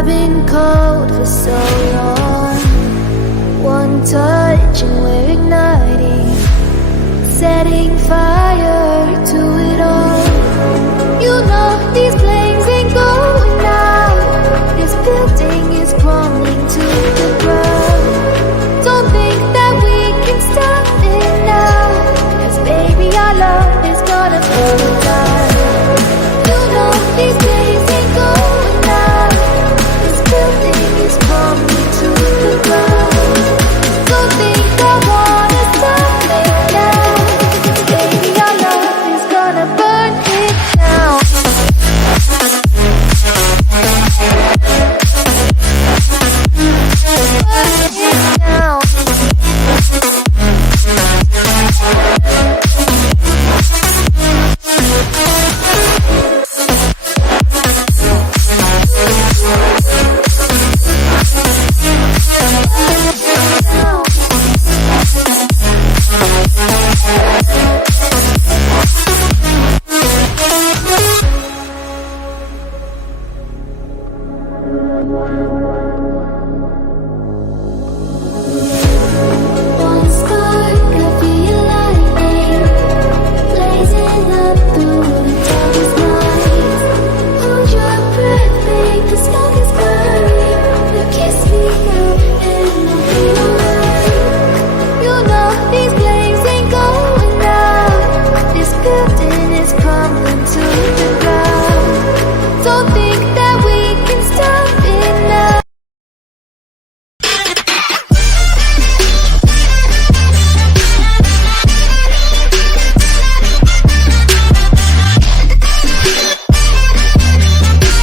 I've been cold for so long. One touch and we're igniting, setting fire to it all. You know these flames ain't going out. This building is crumbling to the ground. Don't think that we can stop it now, 'cause baby our love is gonna burn.